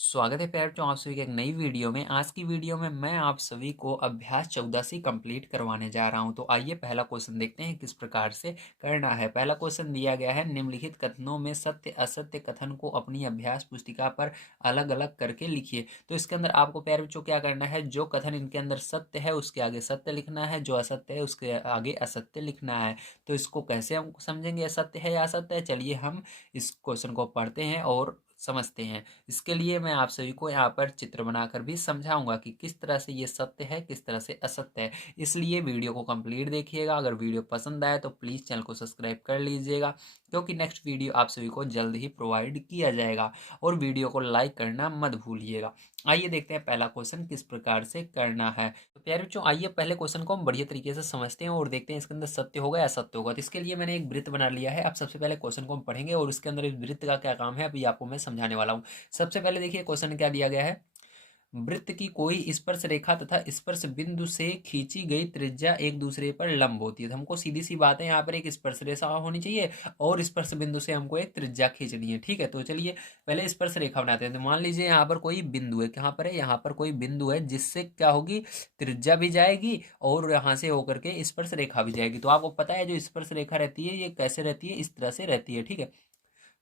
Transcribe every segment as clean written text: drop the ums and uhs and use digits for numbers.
स्वागत है प्यारे बच्चों, आप सभी की एक नई वीडियो में। आज की वीडियो में मैं आप सभी को अभ्यास 14 से कंप्लीट करवाने जा रहा हूं। तो आइए पहला क्वेश्चन देखते हैं किस प्रकार से करना है। पहला क्वेश्चन दिया गया है, निम्नलिखित कथनों में सत्य असत्य कथन को अपनी अभ्यास पुस्तिका पर अलग अलग करके लिखिए। तो इसके अंदर आपको प्यारे बच्चों क्या करना है, जो कथन इनके अंदर सत्य है उसके आगे सत्य लिखना है, जो असत्य है उसके आगे असत्य लिखना है। तो इसको कैसे हम समझेंगे असत्य है या असत्य है, चलिए हम इस क्वेश्चन को पढ़ते हैं और समझते हैं। इसके लिए मैं आप सभी को यहाँ पर चित्र बनाकर भी समझाऊंगा कि किस तरह से ये सत्य है, किस तरह से असत्य है। इसलिए वीडियो को कंप्लीट देखिएगा। अगर वीडियो पसंद आए तो प्लीज़ चैनल को सब्सक्राइब कर लीजिएगा, क्योंकि नेक्स्ट वीडियो आप सभी को जल्द ही प्रोवाइड किया जाएगा। और वीडियो को लाइक करना मत भूलिएगा। आइए देखते हैं पहला क्वेश्चन किस प्रकार से करना है। तो प्यारे बच्चों, आइए पहले क्वेश्चन को हम बढ़िया तरीके से समझते हैं और देखते हैं इसके अंदर सत्य होगा या असत्य होगा। तो इसके लिए मैंने एक वृत्त बना लिया है। अब सबसे पहले क्वेश्चन को हम पढ़ेंगे और इसके अंदर इस वृत्त का क्या काम है अभी आपको मैं समझाने वाला हूँ। सबसे पहले देखिए क्वेश्चन क्या दिया गया है। वृत्त की कोई स्पर्श रेखा तथा स्पर्श बिंदु से खींची गई त्रिज्या एक दूसरे पर लंब होती है। तो हमको सीधी सी बात है, यहाँ पर एक स्पर्श रेखा होनी चाहिए और स्पर्श बिंदु से हमको एक त्रिज्या खींचनी है। ठीक है, तो चलिए पहले स्पर्श रेखा बनाते हैं। तो मान लीजिए यहाँ पर कोई बिंदु है, कहाँ पर है, यहाँ पर कोई बिंदु है जिससे क्या होगी, त्रिज्या भी जाएगी और यहाँ से होकर के स्पर्श रेखा भी जाएगी। तो आपको पता है जो स्पर्श रेखा रहती है ये कैसे रहती है, इस तरह से रहती है। ठीक है,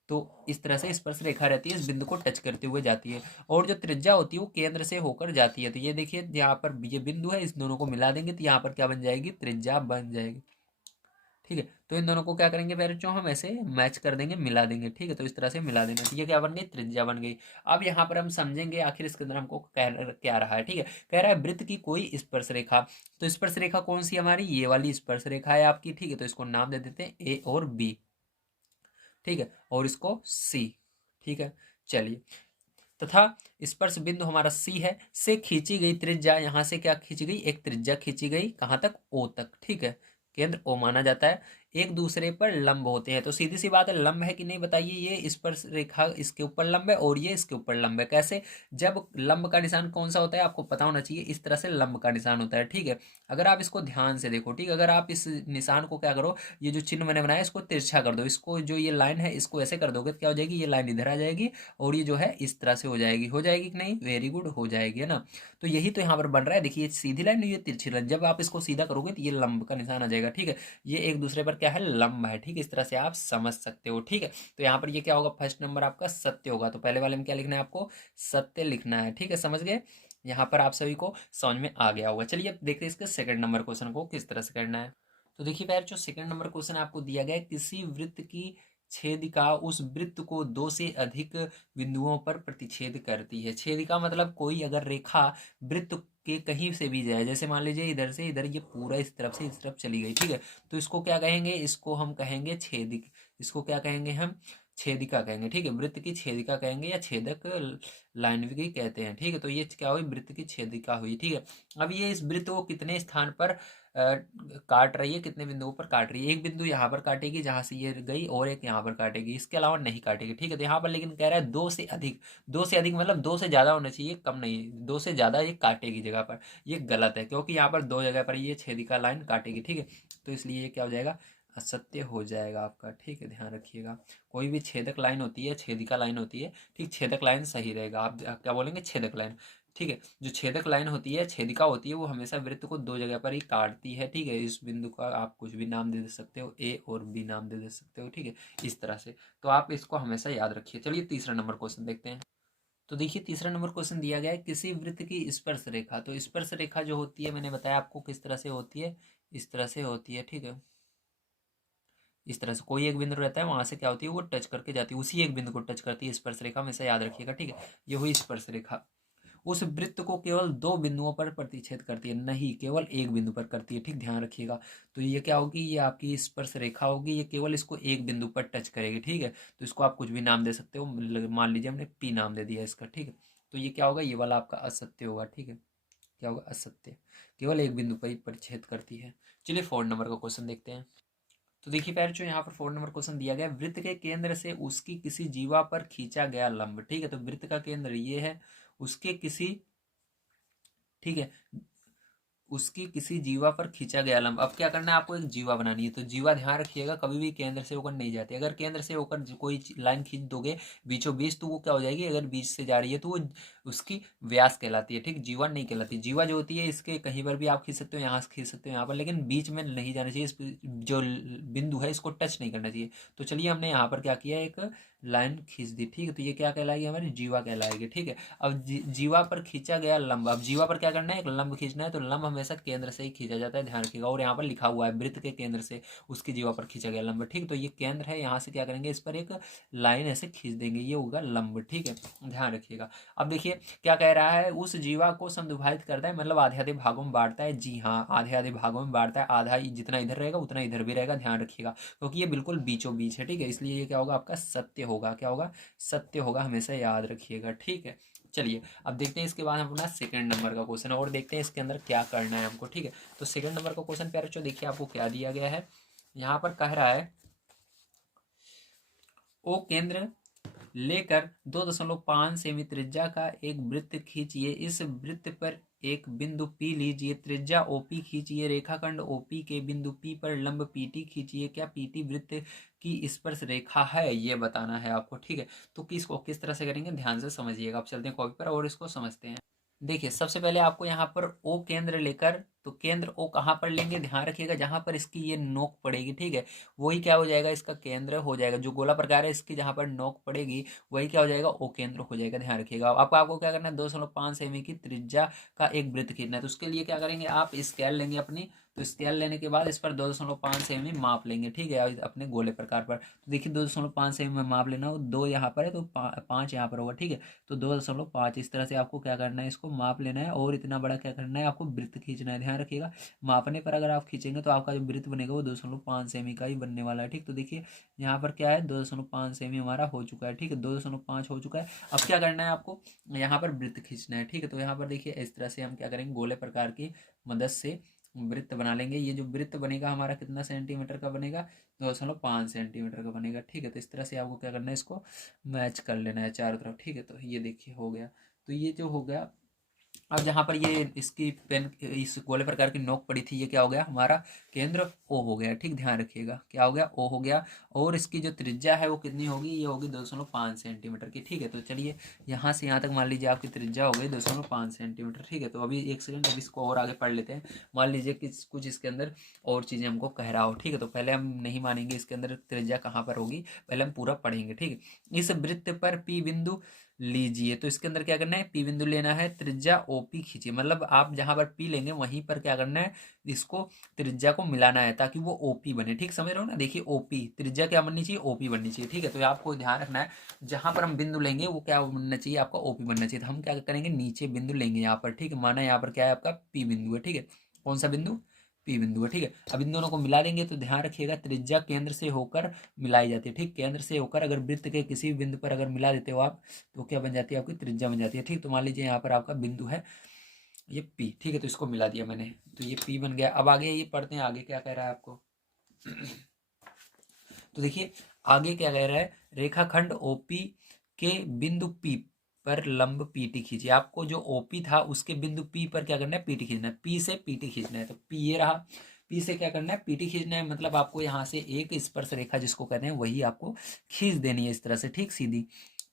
तो इस तरह से स्पर्श रेखा रहती है, इस बिंदु को टच करते हुए जाती है और जो त्रिज्या होती है वो केंद्र से होकर जाती है। तो ये देखिए यहाँ पर ये बिंदु है, इस दोनों को मिला देंगे तो यहाँ पर क्या बन जाएगी, त्रिज्या बन जाएगी। ठीक है, तो इन दोनों को क्या करेंगे बच्चों, हम ऐसे मैच कर देंगे, मिला देंगे। ठीक है, तो इस तरह से मिला देंगे तो ये क्या बन गई, त्रिज्या बन गई। अब यहाँ पर हम समझेंगे आखिर इसके अंदर हमको क्या रहा है। ठीक है, कह रहा है वृत्त की कोई स्पर्श रेखा। तो स्पर्श रेखा कौन सी हमारी, ये वाली स्पर्श रेखा है आपकी। ठीक है, तो इसको नाम दे देते हैं ए और बी। ठीक है, और इसको सी। ठीक है, चलिए। तथा स्पर्श बिंदु हमारा सी है, से खींची गई त्रिज्या, यहां से क्या खींची गई, एक त्रिज्या खींची गई, कहां तक, ओ तक। ठीक है, केंद्र ओ माना जाता है, एक दूसरे पर लंब होते हैं। तो सीधी सी बात है, लंब है कि नहीं बताइए। ये स्पर्श रेखा इसके ऊपर लंब है और ये इसके ऊपर लंब है। कैसे, जब लंब का निशान कौन सा होता है आपको पता होना चाहिए, इस तरह से लंब का निशान होता है। ठीक है, अगर आप इसको ध्यान से देखो, ठीक, अगर आप इस निशान को क्या करो, ये जो चिन्ह मैंने बनाया इसको तिरछा कर दो, इसको जो ये लाइन है इसको ऐसे कर दोगे तो क्या हो जाएगी, ये लाइन इधर आ जाएगी और ये जो है इस तरह से हो जाएगी कि नहीं, वेरी गुड, हो जाएगी, है ना। तो यही तो यहाँ पर बन रहा है, देखिए सीधी लाइन, ये तिरछी लाइन, जब आप इसको सीधा करोगे तो ये लंब का निशान आ जाएगा। ठीक है, ये एक दूसरे पर क्या है, लंब है। ठीक है, इस तरह से आप समझ सकते हो। ठीक है, तो यहाँ पर ये क्या होगा, फर्स्ट नंबर आपका सत्य होगा। तो पहले वाले में क्या लिखना है आपको, सत्य लिखना है। ठीक है, समझ गए, यहाँ पर आप सभी को समझ में आ गया होगा। चलिए अब देखते हैं इसके सेकंड नंबर क्वेश्चन को किस तरह से करना है। तो देखिए यार, जो सेकंड नंबर क्वेश्चन आपको दिया गया है, किसी वृत्त की छेदिका उस वृत्त को दो से अधिक बिंदुओं पर प्रतिच्छेद करती है। छेदिका मतलब कोई अगर रेखा वृत्त के कहीं से भी जाए, जैसे मान लीजिए इधर से इधर ये पूरा इस तरफ से इस तरफ चली गई। ठीक है, तो इसको क्या कहेंगे, इसको हम कहेंगे छेदिक, इसको क्या कहेंगे हम, छेदिका कहेंगे। ठीक है, वृत्त की छेदिका कहेंगे या छेदक लाइन भी कहते हैं। ठीक है, तो ये क्या हुई, वृत्त की छेदिका हुई। ठीक है, अब ये इस वृत्त को कितने स्थान पर काट रही है, कितने बिंदुओं पर काट रही है, एक बिंदु यहाँ पर काटेगी जहां से ये गई और एक यहाँ पर काटेगी, इसके अलावा नहीं काटेगी। ठीक है, तो यहाँ पर लेकिन कह रहा है दो से अधिक, दो से अधिक मतलब दो से ज्यादा होना चाहिए, कम नहीं, दो से ज्यादा ये काटेगी जगह पर। ये गलत है क्योंकि यहाँ पर दो जगह पर ये छेदिका लाइन काटेगी। ठीक है, तो इसलिए ये क्या हो जाएगा, असत्य हो जाएगा आपका। ठीक है, ध्यान रखिएगा, कोई भी छेदक लाइन होती है, छेदिका लाइन होती है, ठीक, छेदक लाइन सही रहेगा, आप क्या बोलेंगे, छेदक लाइन। ठीक है, जो छेदक लाइन होती है, छेदिका होती है, वो हमेशा वृत्त को दो जगह पर ही काटती है। ठीक है, इस बिंदु का आप कुछ भी नाम दे सकते हो, ए और बी नाम दे सकते हो। ठीक है, इस तरह से, तो आप इसको हमेशा याद रखिए। चलिए तीसरा नंबर क्वेश्चन देखते हैं। तो देखिए तीसरा नंबर क्वेश्चन दिया गया है, किसी वृत्त की स्पर्श रेखा। तो स्पर्श रेखा जो होती है, मैंने बताया आपको किस तरह से होती है, इस तरह से होती है। ठीक है, इस तरह से कोई एक बिंदु रहता है, वहां से क्या होती है, वो टच करके जाती है, उसी एक बिंदु को टच करती है स्पर्श रेखा, हमेशा याद रखिएगा। ठीक है, ये हुई स्पर्श रेखा, उस वृत्त को केवल दो बिंदुओं पर प्रतिच्छेद करती है, नहीं केवल एक बिंदु पर करती है। ठीक, ध्यान रखिएगा। तो ये क्या होगी, ये आपकी स्पर्श रेखा होगी, ये केवल इसको एक बिंदु पर टच करेगी। ठीक है, तो इसको आप कुछ भी नाम दे सकते हो, मान लीजिए हमने पी नाम दे दिया इसका। ठीक है, तो ये क्या होगा, ये वाला आपका असत्य होगा। ठीक है, क्या होगा, असत्य, केवल एक बिंदु पर ही परिच्छेद करती है। चलिए फोर्थ नंबर का क्वेश्चन देखते हैं। तो देखिए पैर जो यहाँ पर फोर्थ नंबर क्वेश्चन दिया गया, वृत्त के केंद्र से उसकी किसी जीवा पर खींचा गया लंब। ठीक है, तो वृत्त का केंद्र ये है, उसके किसी, ठीक है, उसकी किसी जीवा पर खींचा गया लंब। अब क्या करना है आपको, एक जीवा बनानी है। तो जीवा ध्यान रखिएगा कभी भी केंद्र से होकर नहीं जाती। अगर केंद्र से होकर कोई लाइन खींच दोगे बीचों बीच, तो वो क्या हो जाएगी, अगर बीच से जा रही है तो वो उसकी व्यास कहलाती है, ठीक, जीवा नहीं कहलाती। जीवा जो होती है इसके कहीं पर भी आप खींच सकते हो, यहाँ से खींच सकते हो यहाँ पर, लेकिन बीच में नहीं जाना चाहिए। जो बिंदु है इसको टच नहीं करना चाहिए। तो चलिए हमने यहाँ पर क्या किया, एक लाइन खींच दी, ठीक है। तो ये क्या कहलाएगी, हमारी जीवा कहलाएगी, ठीक है। अब जीवा पर खींचा गया लंब। अब जीवा पर क्या करना है, एक लंब खींचना है। तो लंब हमेशा केंद्र से ही खींचा जाता है, ध्यान रखिएगा। और यहाँ पर लिखा हुआ है वृत्त के केंद्र से उसकी जीवा पर खींचा गया लंब, ठीक। तो ये केंद्र है, यहाँ से क्या करेंगे, इस पर एक लाइन ऐसे खींच देंगे, ये होगा लंब, ठीक है, ध्यान रखिएगा। अब देखिए क्या कह रहा है, उस जीवा को समद्विभाजित करता है, मतलब आधे आधे भागों में बांटता है। जी हाँ, आधे आधे भागों में बांटता है। आधा जितना इधर रहेगा उतना इधर भी रहेगा, ध्यान रखिएगा, क्योंकि ये बिल्कुल बीचों बीच है, ठीक है। इसलिए ये क्या होगा, आपका सत्य होगा। क्या होगा, सत्य होगा, हमेशा याद रखिएगा, ठीक है। चलिए अब देखते हैं इसके बाद हम अपना सेकंड नंबर का क्वेश्चन और देखते हैं इसके अंदर क्या करना है हमको, ठीक है। तो सेकंड नंबर का क्वेश्चन प्यारे बच्चों देखिए आपको क्या दिया गया है। यहाँ पर कह रहा है ओ केंद्र लेकर 2.5 सेमी त्रिज्या का एक वृत्त खींचिए। इस वृत्त पर एक बिंदु P लीजिए, त्रिज्या OP खींचिए, रेखाखंड OP के बिंदु P पर लंब PT खींचिए। क्या PT वृत्त की स्पर्श रेखा है, ये बताना है आपको, ठीक है। तो किसको किस तरह से करेंगे, ध्यान से समझिएगा। आप चलते हैं कॉपी पर और इसको समझते हैं। देखिए सबसे पहले आपको यहाँ पर ओ केंद्र लेकर, तो केंद्र ओ कहाँ पर लेंगे, ध्यान रखिएगा, जहाँ पर इसकी ये नोक पड़ेगी, ठीक है, वही क्या हो जाएगा, इसका केंद्र हो जाएगा। जो गोला प्रकार है इसकी जहाँ पर नोक पड़ेगी वही क्या हो जाएगा, ओ केंद्र हो जाएगा, ध्यान रखिएगा। आपको क्या करना है, 2.5 सेमी की त्रिज्या का एक वृत्त खींचना है। तो उसके लिए क्या करेंगे, आप स्केल लेंगे अपनी। तो स्केल लेने के बाद इस पर 2.5 सेमी माप लेंगे, ठीक है, अपने गोले प्रकार पर। तो देखिए 2.5 सेमी में माप लेना हो, 2 यहाँ पर है तो 5 यहाँ पर होगा, ठीक है। तो 2.5 इस तरह से आपको क्या करना है, इसको माप लेना है। और इतना बड़ा क्या करना है, आपको वृत्त खींचना है, ध्यान रखिएगा। मापने पर अगर आप खींचेंगे तो आपका जो वृत्त बनेगा वो 2.5 सेमी का ही बनने वाला है, ठीक। तो देखिए यहाँ पर क्या है, 2.5 सेमी हमारा हो चुका है, ठीक है, 2.5 हो चुका है। अब क्या करना है आपको, यहाँ पर वृत्त खींचना है, ठीक है। तो यहाँ पर देखिए इस तरह से हम क्या करेंगे, गोले प्रकार की मदद से वृत्त बना लेंगे। ये जो वृत्त बनेगा हमारा कितना सेंटीमीटर का बनेगा, 2.5 सेंटीमीटर का बनेगा, ठीक है। तो इस तरह से आपको क्या करना है, इसको मैच कर लेना है चारों तरफ, ठीक है। तो ये देखिए हो गया। तो ये जो हो गया, अब जहाँ पर ये इसकी पेन इस गोले प्रकार की नोक पड़ी थी, ये क्या हो गया, हमारा केंद्र ओ हो गया, ठीक, ध्यान रखिएगा, क्या हो गया, ओ हो गया। और इसकी जो त्रिज्या है वो कितनी होगी, ये होगी 2.5 सेंटीमीटर की, ठीक है। तो चलिए यहाँ से यहाँ तक मान लीजिए आपकी त्रिज्या हो गई 2.5 सेंटीमीटर, ठीक है। तो अभी एक सेकंड, अब इसको और आगे पढ़ लेते हैं। मान लीजिए कि कुछ इसके अंदर और चीज़ें हमको कह रहा हो, ठीक है। तो पहले हम नहीं मानेंगे इसके अंदर त्रिज्या कहाँ पर होगी, पहले हम पूरा पढ़ेंगे, ठीक है। इस वृत्त पर P बिंदु लीजिए। तो इसके अंदर क्या करना है, P बिंदु लेना है, त्रिज्या OP खींचिए। मतलब आप जहां पर P लेंगे वहीं पर क्या करना है, इसको त्रिज्या को मिलाना है ताकि वो OP बने, ठीक, समझ रहे हो ना। देखिए OP त्रिज्या क्या बननी चाहिए, OP बननी चाहिए, ठीक है। तो आपको ध्यान रखना है, जहां पर हम बिंदु लेंगे वो क्या बनना चाहिए, आपका OP बनना चाहिए। तो हम क्या करेंगे, नीचे बिंदु लेंगे यहाँ पर, ठीक है। माना यहाँ पर क्या है, आपका P बिंदु है, ठीक है। कौन सा बिंदु, P बिंदु है, ठीक है। अब इन दोनों को मिला देंगे। तो ध्यान रखिएगा त्रिज्या केंद्र से होकर मिलाई जाती है, ठीक, केंद्र से होकर अगर वृत्त के किसी भी बिंदु पर अगर मिला देते हो आप, तो क्या बन जाती है, आपकी त्रिज्या बन जाती है, ठीक। तो मान लीजिए यहाँ पर आपका बिंदु है ये P, ठीक है। तो इसको मिला दिया मैंने, तो ये P बन गया। अब आगे ये पढ़ते हैं, आगे क्या कह रहा है आपको। तो देखिए आगे क्या कह रहा है, रेखाखंड OP के बिंदु P पर लंब PT खींचिए। आपको जो OP था उसके बिंदु P पर क्या करना है, PT खींचना है, P से PT खींचना है। तो P ये रहा, P से क्या करना है, PT खींचना है। मतलब आपको यहाँ से एक स्पर्श रेखा जिसको कहते हैं वही आपको खींच देनी है इस तरह से, ठीक, सीधी।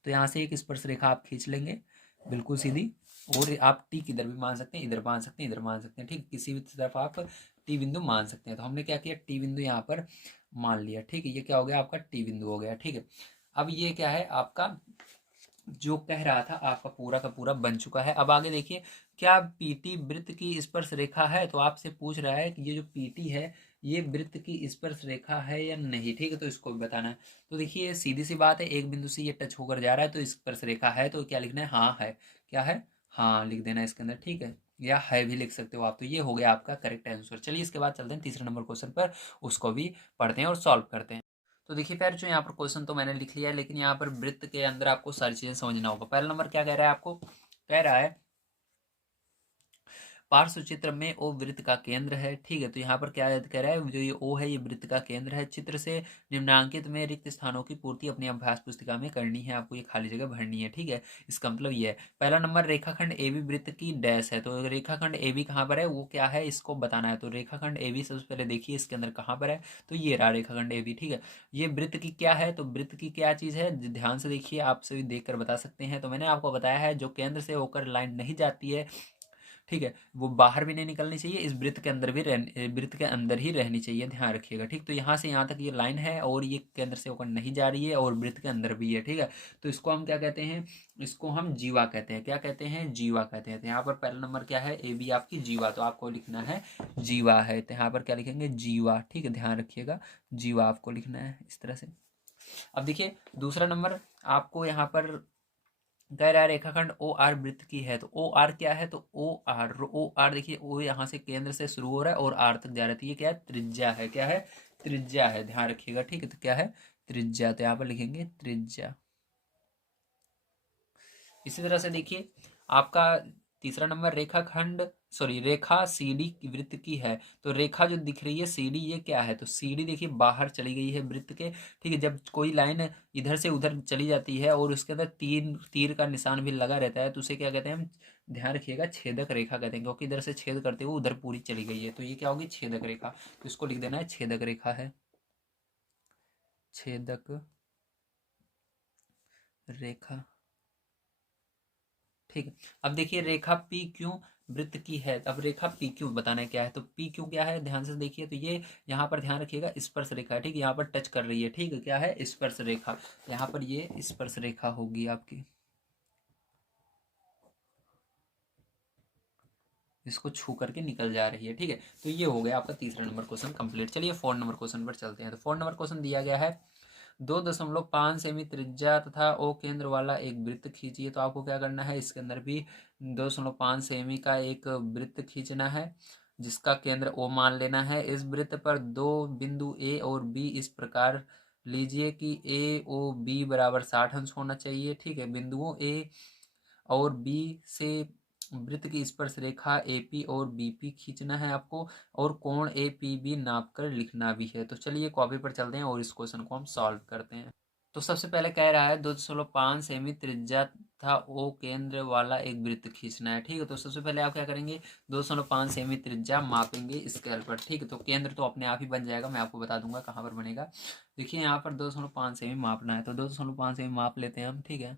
तो यहाँ से एक स्पर्श रेखा आप खींच लेंगे बिल्कुल सीधी। और आप टी किधर भी मान सकते हैं, इधर मान सकते हैं, इधर मान सकते हैं, ठीक, किसी भी तरफ आप टी बिंदु मान सकते हैं। तो हमने क्या किया, टी बिंदु यहाँ पर मान लिया, ठीक है। ये क्या हो गया, आपका टी बिंदु हो गया, ठीक है। अब ये क्या है, आपका जो कह रहा था आपका पूरा का पूरा बन चुका है। अब आगे देखिए, क्या पीटी वृत्त की स्पर्श रेखा है। तो आपसे पूछ रहा है कि ये जो पीटी है ये वृत्त की स्पर्श रेखा है या नहीं, ठीक है। तो इसको भी बताना है। तो देखिए सीधी सी बात है, एक बिंदु से ये टच होकर जा रहा है तो स्पर्श रेखा है। तो क्या लिखना है, हाँ है, क्या है, हाँ लिख देना इसके अंदर, ठीक है, या है भी लिख सकते हो आप। तो ये हो गया आपका करेक्ट आंसर। चलिए इसके बाद चलते हैं तीसरे नंबर क्वेश्चन पर, उसको भी पढ़ते हैं और सॉल्व करते हैं। तो देखिए प्यार जो यहाँ पर क्वेश्चन तो मैंने लिख लिया है, लेकिन यहाँ पर वृत्त के अंदर आपको सारी चीजें समझना होगा। पहला नंबर क्या कह रहा है आपको, कह रहा है पार्श्व चित्र में ओ वृत्त का केंद्र है। ठीक है, तो यहाँ पर क्या कह रहा है, जो ये ओ है ये वृत्त का केंद्र है। चित्र से निम्नांकित में रिक्त स्थानों की पूर्ति अपनी अभ्यास पुस्तिका में करनी है, आपको ये खाली जगह भरनी है। ठीक है, इसका मतलब ये है। पहला नंबर, रेखाखंड एबी वृत्त की डैश है, तो रेखाखंड एबी कहाँ पर है, वो क्या है, इसको बताना है। तो रेखाखंड एबी सबसे पहले देखिए इसके अंदर कहाँ पर है, तो ये रहा रेखाखंड एबी। ठीक है, ये वृत्त की क्या है, तो वृत्त की क्या चीज़ है, ध्यान से देखिए, आप सभी देख कर बता सकते हैं। तो मैंने आपको बताया है, जो केंद्र से होकर लाइन नहीं जाती है, ठीक है, वो बाहर भी नहीं निकलनी चाहिए, इस वृत्त के अंदर भी वृत्त के अंदर ही रहनी चाहिए, ध्यान रखिएगा। ठीक, तो यहाँ से यहाँ तक ये लाइन है और ये केंद्र से होकर नहीं जा रही है और वृत्त के अंदर भी है। ठीक है, तो इसको हम क्या कहते हैं, इसको हम जीवा कहते हैं। क्या कहते हैं, जीवा कहते हैं। तो यहाँ पर पहला नंबर क्या है, ए बी आपकी जीवा, तो आपको लिखना है जीवा है। तो यहाँ पर क्या लिखेंगे, जीवा। ठीक है, ध्यान रखिएगा, जीवा आपको लिखना है इस तरह से। अब देखिए दूसरा नंबर आपको यहाँ पर कह रहा है रेखाखंड ओ आर वृत्त की है, तो ओ आर क्या है, तो ओ आर देखिए, ओ यहाँ से केंद्र से शुरू हो रहा है और आर तक जा रहा है, तो ये क्या है, त्रिज्या है। क्या है, त्रिज्या है, ध्यान रखिएगा। ठीक है, तो क्या है, त्रिज्या, तो यहाँ पर लिखेंगे त्रिज्या। इसी तरह से देखिए आपका तीसरा नंबर, रेखाखंड सॉरी रेखा सीडी की वृत्त की है, तो रेखा जो दिख रही है सीडी, ये क्या है, तो सीडी देखिए बाहर चली गई है वृत्त के। ठीक है, जब कोई लाइन इधर से उधर चली जाती है और उसके अंदर तीन तीर का निशान भी लगा रहता है, तो उसे क्या कहते हैं हम, ध्यान रखिएगा, छेदक रेखा कहते हैं, क्योंकि इधर से छेद करते हुए उधर पूरी चली गई है, तो ये क्या होगी, छेदक रेखा। तो इसको लिख देना है, छेदक रेखा है, छेदक रेखा। ठीक है, अब देखिए रेखा पी क्यों वृत्त की है, अब रेखा पी क्यों बताना है क्या है, तो पी क्यों क्या है, ध्यान से देखिए, तो ये यहाँ पर ध्यान रखिएगा, स्पर्श रेखा है। ठीक है, यहाँ पर टच कर रही है। ठीक है, क्या है, स्पर्श रेखा, यहाँ पर ये स्पर्श रेखा होगी आपकी, इसको छू करके निकल जा रही है। ठीक है, तो ये हो गया आपका तीसरा नंबर क्वेश्चन कंप्लीट। चलिए 4 नंबर क्वेश्चन पर चलते हैं। तो 4 नंबर क्वेश्चन दिया गया है, 2.5 सेमी त्रिज्या तथा ओ केंद्र वाला एक वृत्त खींचिए। तो आपको क्या करना है, इसके अंदर भी 2.5 सेमी का एक वृत्त खींचना है, जिसका केंद्र ओ मान लेना है। इस वृत्त पर दो बिंदु ए और बी इस प्रकार लीजिए कि ए ओ बी बराबर 60 अंश होना चाहिए। ठीक है, बिंदुओं ए और बी से वृत्त की स्पर्श रेखा एपी और बीपी खींचना है आपको, और कोण ए पी बी नाप कर लिखना भी है। तो चलिए कॉपी पर चलते हैं और इस क्वेश्चन को हम सॉल्व करते हैं। तो सबसे पहले कह रहा है 2.5 सेमी त्रिज्या था ओ केंद्र वाला एक वृत्त खींचना है। ठीक है, तो सबसे पहले आप क्या करेंगे, 2.5 सेमी त्रिज्या मापेंगे स्केल पर। ठीक है, तो केंद्र तो अपने आप ही बन जाएगा, मैं आपको बता दूंगा कहाँ पर बनेगा। देखिए यहाँ पर 2.5 सेमी मापना है, तो 2.5 सेमी माप लेते हैं हम। ठीक है,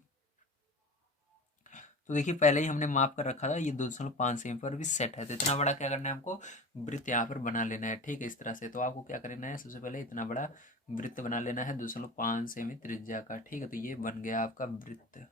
तो देखिए पहले ही हमने माप कर रखा था, ये 2.5 सेमी पर भी सेट है, तो इतना बड़ा क्या करना है हमको, वृत्त यहाँ पर बना लेना है। ठीक है, इस तरह से तो आपको क्या करना है, सबसे पहले इतना बड़ा वृत्त बना लेना है 2.5 सेमी त्रिज्या का। ठीक है, तो ये बन गया आपका वृत्त।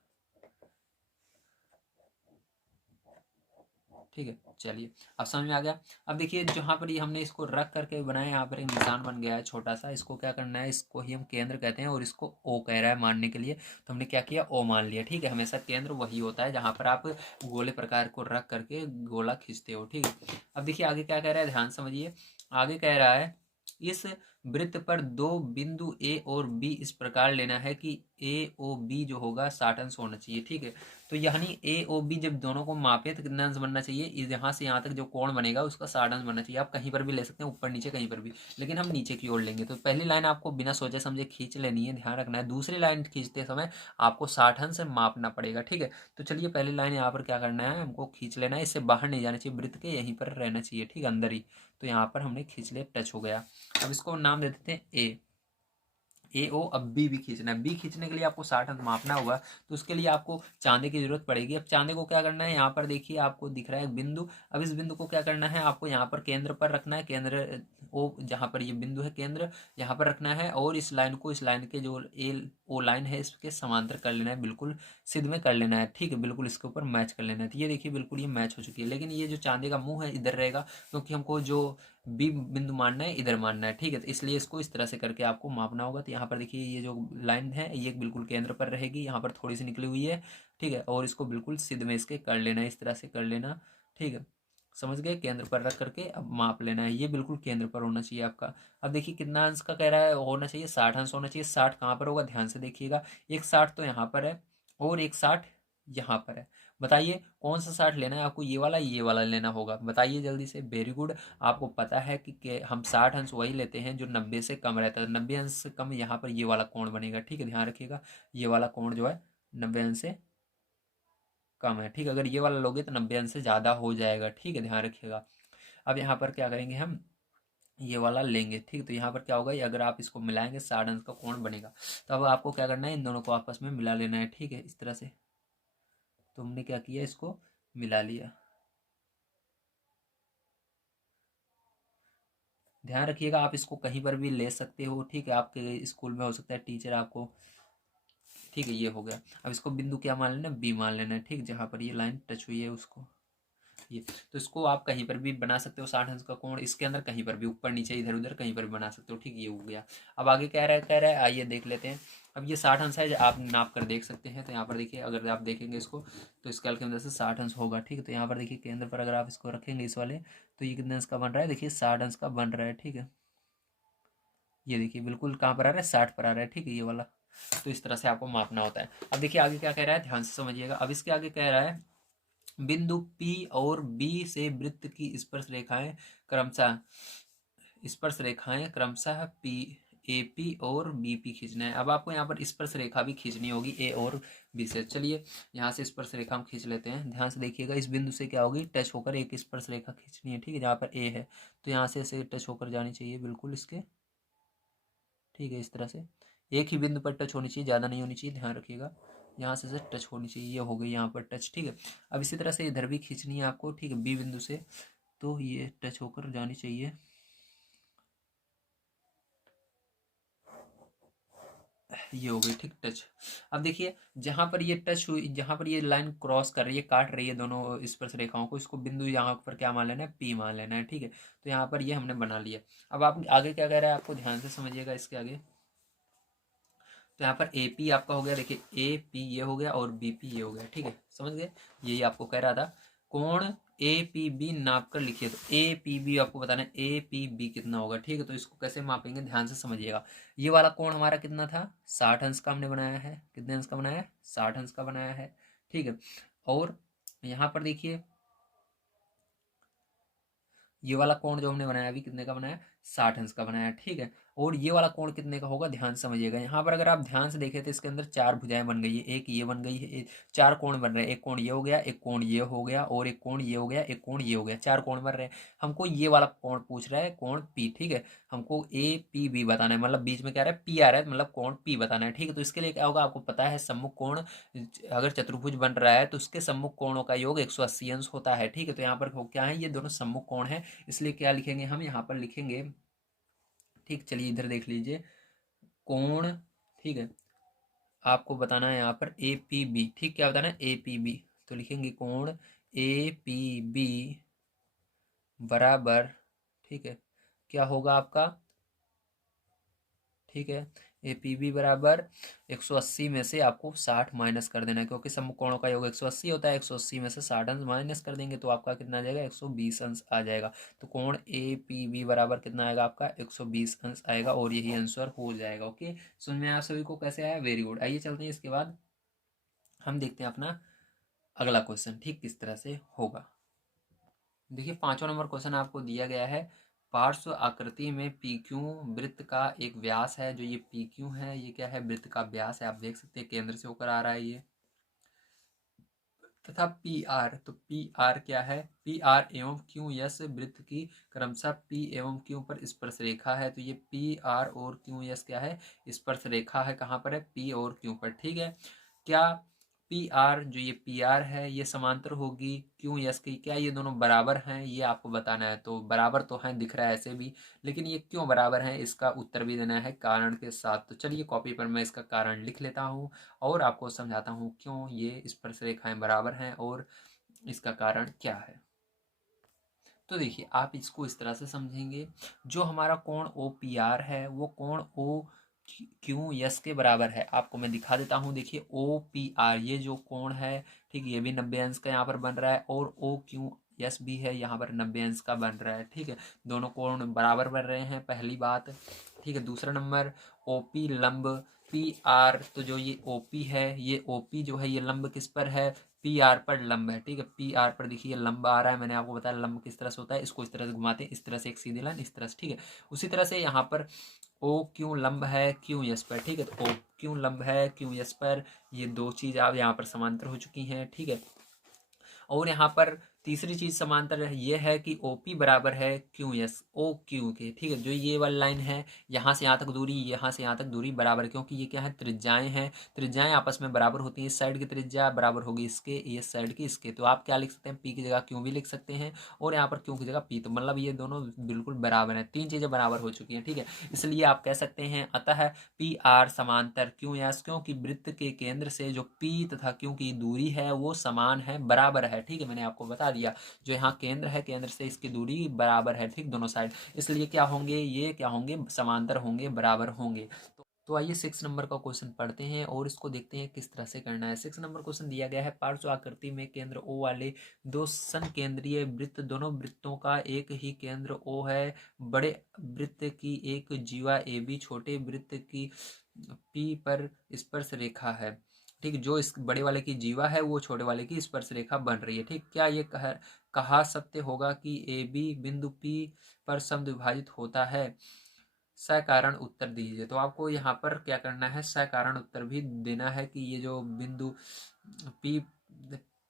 ठीक है, चलिए अब समझ में आ गया। अब देखिए जहाँ पर ये हमने इसको रख करके बनाया, यहाँ पर एक निशान बन गया है छोटा सा, इसको क्या करना है, इसको ही हम केंद्र कहते हैं और इसको ओ कह रहा है मानने के लिए, तो हमने क्या किया, ओ मान लिया। ठीक है, हमेशा केंद्र वही होता है जहाँ पर आप गोले प्रकार को रख करके गोला खींचते हो। ठीक है, अब देखिए आगे क्या कह रहा है, ध्यान समझिए। आगे कह रहा है, इस वृत्त पर दो बिंदु ए और बी इस प्रकार लेना है कि ए ओ बी जो होगा 60 अंश होना चाहिए। ठीक है, तो यानी ए ओ बी जब दोनों को मापे तो कितना अंश बनना चाहिए, यहाँ से यहाँ तक जो कोण बनेगा उसका 60 अंश बनना चाहिए। आप कहीं पर भी ले सकते हैं, ऊपर नीचे कहीं पर भी, लेकिन हम नीचे की ओर लेंगे। तो पहली लाइन आपको बिना सोचे समझे खींच लेनी है, ध्यान रखना है। दूसरी लाइन खींचते समय आपको 60 अंश मापना पड़ेगा। ठीक है, तो चलिए पहली लाइन यहाँ पर क्या करना है, हमको खींच लेना है, इससे बाहर नहीं जाना चाहिए, वृत्त के यहीं पर रहना चाहिए। ठीक है, अंदर ही, तो यहाँ पर हमने खींच लिया, टच हो गया। अब इसको नाम दे देते हैं ए, ए ओ। अब बी भी खींचना है, बी खींचने के लिए आपको 60 अंक मापना होगा, तो उसके लिए आपको चांदे की जरूरत पड़ेगी। अब चांदे को क्या करना है, यहाँ पर देखिए आपको दिख रहा है एक बिंदु, अब इस बिंदु को क्या करना है, आपको यहाँ पर केंद्र पर रखना है, केंद्र ओ जहाँ पर ये बिंदु है केंद्र, यहाँ पर रखना है, और इस लाइन को इस लाइन के जो ए ओ लाइन है इसके समांतर कर लेना है, बिल्कुल सिद्ध में कर लेना है। ठीक है, बिल्कुल इसके ऊपर मैच कर लेना है। तो ये देखिए बिल्कुल ये मैच हो चुकी है, लेकिन ये जो चांदे का मुंह है इधर रहेगा, क्योंकि हमको जो बी बिंदु मानना है इधर मानना है। ठीक है, तो इसलिए इसको इस तरह से करके आपको मापना होगा। तो यहाँ पर देखिए ये जो लाइन है ये बिल्कुल केंद्र पर रहेगी, यहाँ पर थोड़ी सी निकली हुई है। ठीक है, और इसको बिल्कुल सिद्ध में इसके कर लेना है, इस तरह से कर लेना। ठीक है, समझ गए, केंद्र पर रख करके अब माप लेना है, ये बिल्कुल केंद्र पर होना चाहिए आपका। अब देखिए कितना अंश का कह रहा है, होना चाहिए 60 अंश होना चाहिए। 60 कहाँ पर होगा, ध्यान से देखिएगा, एक 60 तो यहाँ पर है और एक 60 यहाँ पर है। बताइए कौन सा 60 लेना है आपको, ये वाला लेना होगा, बताइए जल्दी से। वेरी गुड, आपको पता है कि हम 60 अंश वही लेते हैं जो 90 से कम रहता है। 90 अंश से कम यहाँ पर ये वाला कोण बनेगा, ठीक है, ध्यान रखिएगा। ये वाला कोण जो है 90 अंश से कम है, ठीक है। अगर ये वाला लोगे तो 90 अंश से ज़्यादा हो जाएगा, ठीक है, ध्यान रखिएगा। अब यहाँ पर क्या करेंगे हम, ये वाला लेंगे, ठीक। तो यहाँ पर क्या होगा, ये अगर आप इसको मिलाएंगे 60 अंश का कोण बनेगा। तो अब आपको क्या करना है, इन दोनों को आपस में मिला लेना है, ठीक है, इस तरह से। तो हमने क्या किया, इसको मिला लिया। ध्यान रखिएगा, आप इसको कहीं पर भी ले सकते हो, ठीक है। आपके स्कूल में हो सकता है टीचर आपको, ठीक है, ये हो गया। अब इसको बिंदु क्या मान लेना, बी मान लेना है, ठीक, जहाँ पर ये लाइन टच हुई है उसको, ये। तो इसको आप कहीं पर भी बना सकते हो 60 अंश का कोण, इसके अंदर कहीं पर भी, ऊपर नीचे इधर उधर कहीं पर भी बना सकते हो, ठीक, ये हो गया। अब आगे कह रहा है आइए देख लेते हैं। अब ये 60 अंश है, जो आप नाप कर देख सकते हैं। तो यहाँ पर देखिए, अगर आप देखेंगे इसको तो स्केल के अंदर से 60 अंश होगा, ठीक है। तो यहाँ पर देखिए केंद्र पर अगर आप इसको रखेंगे इस वाले, तो ये कितने अंश का बन रहा है, देखिए 60 अंश का बन रहा है, ठीक है। ये देखिए बिल्कुल कहाँ पर आ रहा है, 60 पर आ रहा है, ठीक है, ये वाला। तो इस तरह से आपको मापना होता है। अब देखिए आगे क्या कह रहा है, ध्यान से समझिएगा। अब इसके आगे कह रहा है बिंदु P और B से वृत्त की स्पर्श रेखाएं क्रमशः पी AP और BP खींचना है। अब आपको यहाँ पर स्पर्श रेखा भी खींचनी होगी A और B से। चलिए यहाँ से स्पर्श रेखा हम खींच लेते हैं, ध्यान से देखिएगा। इस बिंदु से क्या होगी, टच होकर एक स्पर्श रेखा खींचनी है, ठीक है, जहाँ पर A है। तो यहाँ से ऐसे टच होकर जानी चाहिए बिल्कुल इसके, ठीक है, इस तरह से। एक ही बिंदु पर टच होनी चाहिए, ज़्यादा नहीं होनी चाहिए, ध्यान रखिएगा। यहाँ से टच होनी चाहिए, ये हो गई यहाँ पर टच, ठीक है। अब इसी तरह से इधर भी खींचनी है आपको, ठीक है, B बिंदु से। तो ये टच होकर जानी चाहिए, ये हो गई, ठीक, टच। अब देखिए जहां पर ये टच हुई, जहां पर ये लाइन क्रॉस कर रही है, काट रही है दोनों स्पर्श रेखाओं को, इसको बिंदु यहाँ पर क्या मान लेना है, P मान लेना है, ठीक है। तो यहाँ पर ये हमने बना लिया। अब आप आगे क्या कह रहा है, आपको ध्यान से समझिएगा इसके आगे। तो यहाँ पर AP आपका हो गया, देखिए AP ये हो गया और BP ये हो गया, ठीक है, समझ गए। यही आपको कह रहा था। कोण APB नाप कर लिखिए। तो APB आपको बताना है APB कितना होगा, ठीक है। तो इसको कैसे मापेंगे, ध्यान से समझिएगा। ये वाला कोण हमारा कितना था, 60 अंश का हमने बनाया है। कितने अंश का बनाया है, 60 अंश का बनाया है, ठीक है। और यहाँ पर देखिए ये वाला कोण जो हमने बनाया अभी कितने का बनाया, 60 अंश का बनाया, ठीक है। और ये वाला कोण कितने का होगा, ध्यान समझिएगा। यहाँ पर अगर आप ध्यान से देखें तो इसके अंदर 4 भुजाएं बन गई है, एक ये बन गई है, 4 कोण बन रहे हैं। एक कोण ये हो गया, एक कोण ये हो गया, और एक कोण ये हो गया, एक कोण ये हो गया, 4 कोण बन रहे हैं। हमको ये वाला कोण पूछ रहा है, कोण P, ठीक है। हमको APB बताना है, मतलब बीच में क्या रहा है, P आ रहा है, मतलब कोण P बताना है, ठीक है। तो इसके लिए क्या होगा, आपको पता है सम्मुख कोण अगर चतुर्भुज बन रहा है तो उसके सम्मुख कोणों का योग 180 अंश होता है, ठीक है। तो यहाँ पर क्या है, ये दोनों सम्मुख कोण है, इसलिए क्या लिखेंगे हम, यहाँ पर लिखेंगे, ठीक। चलिए इधर देख लीजिए, कोण, ठीक है, आपको बताना है यहाँ पर APB, ठीक, क्या बताना है, APB। तो लिखेंगे कोण APB बराबर, ठीक है, क्या होगा आपका, ठीक है, APB बराबर 180 में से आपको 60 माइनस कर देना है, क्योंकि सम्मुख कोणों का योग 180 होता है। 180 में से 60 अंश माइनस कर देंगे तो आपका कितना आ जाएगा, 120 अंश आ जाएगा। तो कोण APB बराबर कितना आएगा आपका, 120 अंश आएगा, और यही आंसर हो जाएगा। ओके, समझ में आप सभी को कैसे आया, वेरी गुड। आइए चलते हैं, इसके बाद हम देखते हैं अपना अगला क्वेश्चन, ठीक, किस तरह से होगा। देखिए 5वां नंबर क्वेश्चन आपको दिया गया है। पार्श्व आकृति में PQ वृत्त का एक व्यास है। जो ये PQ है, ये क्या है, वृत्त का व्यास है, आप देख सकते हैं केंद्र से होकर आ रहा है ये। तथा PR, तो PR क्या है, PR एवं QS वृत्त की क्रमशः P एवं Q पर स्पर्श रेखा है। तो ये PR और QS क्या है, स्पर्श रेखा है, कहाँ पर है, P और Q पर, ठीक है। क्या PR, जो ये PR है, ये समांतर होगी QS की, क्या ये दोनों बराबर हैं, ये आपको बताना है। तो बराबर तो हैं, दिख रहा है ऐसे भी, लेकिन ये क्यों बराबर हैं, इसका उत्तर भी देना है कारण के साथ। तो चलिए कॉपी पर मैं इसका कारण लिख लेता हूँ और आपको समझाता हूँ क्यों ये स्पर्श रेखाएं बराबर हैं और इसका कारण क्या है। तो देखिए आप इसको इस तरह से समझेंगे, जो हमारा कोण OPR है वो कोण OQS के बराबर है। आपको मैं दिखा देता हूँ, देखिए OPR ये जो कोण है, ठीक, ये भी 90 अंश का यहाँ पर बन रहा है, और OQS भी है, यहाँ पर 90 अंश का बन रहा है, ठीक है। दोनों कोण बराबर बन रहे हैं, पहली बात, ठीक है। दूसरा नंबर OP लंब पी आर, तो जो ये ओ पी है, ये ओ पी जो है ये लंब किस पर है, पी आर पर लंब है, ठीक है। पी आर पर देखिए ये लंब आ रहा है, मैंने आपको बताया लंब किस तरह से होता है, इसको इस तरह से घुमाते हैं, इस तरह से एक सीधी लाइन इस तरह से, ठीक है। उसी तरह से यहाँ पर ओ क्यों लंब है क्यों यस पर, ठीक है। तो ओ क्यों लंब है क्यों यस पर, ये दो चीज आप यहाँ पर समांतर हो चुकी हैं, ठीक है। और यहाँ पर तीसरी चीज समांतर ये है कि ओ पी बराबर है क्यू एस ओ क्यू के, ठीक है। जो ये वाली लाइन है यहाँ से यहाँ तक दूरी, यहाँ से यहाँ तक दूरी बराबर, क्योंकि ये क्या है, त्रिज्याएं हैं, त्रिज्याएं आपस में बराबर होती हैं। इस साइड की त्रिज्या बराबर होगी इसके, इस साइड की इसके, तो आप क्या लिख सकते हैं, पी की जगह क्यू भी लिख सकते हैं और यहाँ पर क्यू की जगह पी, तो मतलब ये दोनों बिल्कुल बराबर हैं, तीन चीजें बराबर हो चुकी हैं, ठीक है। इसलिए आप कह सकते हैं अतः पी आर समांतर क्यू एस, क्योंकि वृत्त के केंद्र से जो पी तथा क्यू की दूरी है वो समान है, बराबर है, ठीक है। मैंने आपको बता दिया जो यहाँ केंद्र है, केंद्र से इसकी दूरी बराबर है, ठीक, दोनों साइड, इसलिए क्या होंगे, ये क्या होंगे, समांतर होंगे, बराबर होंगे। तो आइए 6 नंबर का क्वेश्चन पढ़ते हैं और इसको देखते हैं किस तरह से करना है। 6 नंबर क्वेश्चन दिया गया है, पार्श्व आकृति में केंद्र O वाले दो संकेंद्रीय वृत्त, दोनों वृत्तों का एक ही केंद्र O है, बड़े वृत्त की एक जीवा AB छोटे वृत्त की P पर स्पर्श रेखा है, ठीक। जो इस बड़े वाले की जीवा है वो छोटे वाले की स्पर्श रेखा बन रही है, ठीक। क्या ये कहा सत्य होगा कि AB बिंदु P पर समद्विभाजित होता है, सकारण उत्तर दीजिए। तो आपको यहाँ पर क्या करना है, सकारण उत्तर भी देना है कि ये जो बिंदु पी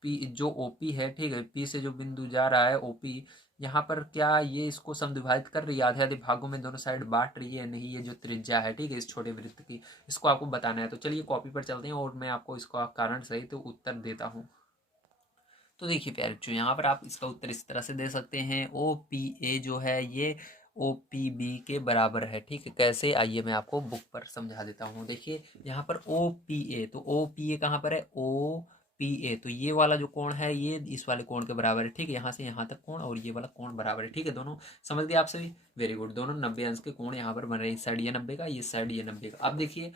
पी जो ओपी है, ठीक है, पी से जो बिंदु जा रहा है ओपी, यहाँ पर क्या ये इसको समद्विभाजित कर रही है, आधे आधे भागों में दोनों साइड बांट रही है, नहीं, ये जो त्रिज्या है, ठीक है, इस छोटे वृत्त की, इसको आपको बताना है। तो चलिए कॉपी पर चलते हैं और मैं आपको इसका कारण सहित तो उत्तर देता हूँ। तो देखिए प्यारे बच्चों, यहाँ पर आप इसका उत्तर इस तरह से दे सकते हैं, ओ पी ए जो है ये ओ पी बी के बराबर है, ठीक है। कैसे, आइए मैं आपको बुक पर समझा देता हूँ। देखिए यहाँ पर ओ पी ए, तो ओ पी ए कहाँ पर है, ओ पी ए, तो ये वाला जो कोण है ये इस वाले कोण के बराबर है, ठीक है। यहाँ से यहाँ तक कोण और ये वाला कोण बराबर है, ठीक है। दोनों समझ गए आप सभी, वेरी गुड। दोनों 90 अंश के कोण यहाँ पर बन रहे हैं, इस साइड ये 90 का, ये साइड ये 90 का। अब देखिए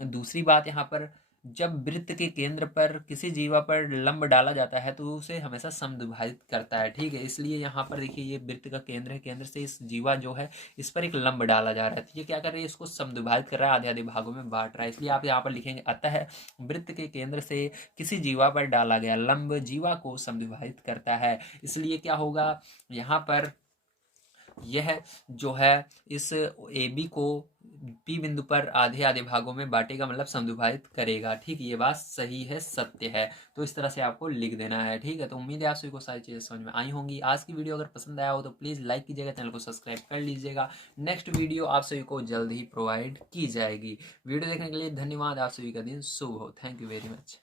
दूसरी बात यहाँ पर, जब वृत्त के केंद्र पर किसी जीवा पर लंब डाला जाता है तो उसे हमेशा समद्विभाजित करता है, ठीक है। इसलिए यहाँ पर देखिए ये वृत्त का केंद्र है, केंद्र से इस जीवा जो है इस पर एक लंब डाला जा रहा है, तो ये क्या कर रही है, इसको समद्विभाजित कर रहा है, आधे आधे भागों में बांट रहा है। इसलिए आप यहाँ पर लिखेंगे अतः वृत्त के केंद्र से किसी जीवा पर डाला गया लंब जीवा को समद्विभाजित करता है। इसलिए क्या होगा, यहाँ पर यह जो है इस ए बी को पी बिंदु पर आधे आधे भागों में बांटेगा, मतलब समद्विभाजित करेगा, ठीक। ये बात सही है, सत्य है। तो इस तरह से आपको लिख देना है, ठीक है। तो उम्मीद है आप सभी को सारी चीजें समझ में आई होंगी। आज की वीडियो अगर पसंद आया हो तो प्लीज लाइक कीजिएगा, चैनल को सब्सक्राइब कर लीजिएगा। नेक्स्ट वीडियो आप सभी को जल्द ही प्रोवाइड की जाएगी। वीडियो देखने के लिए धन्यवाद। आप सभी का दिन शुभ हो। Thank you very much.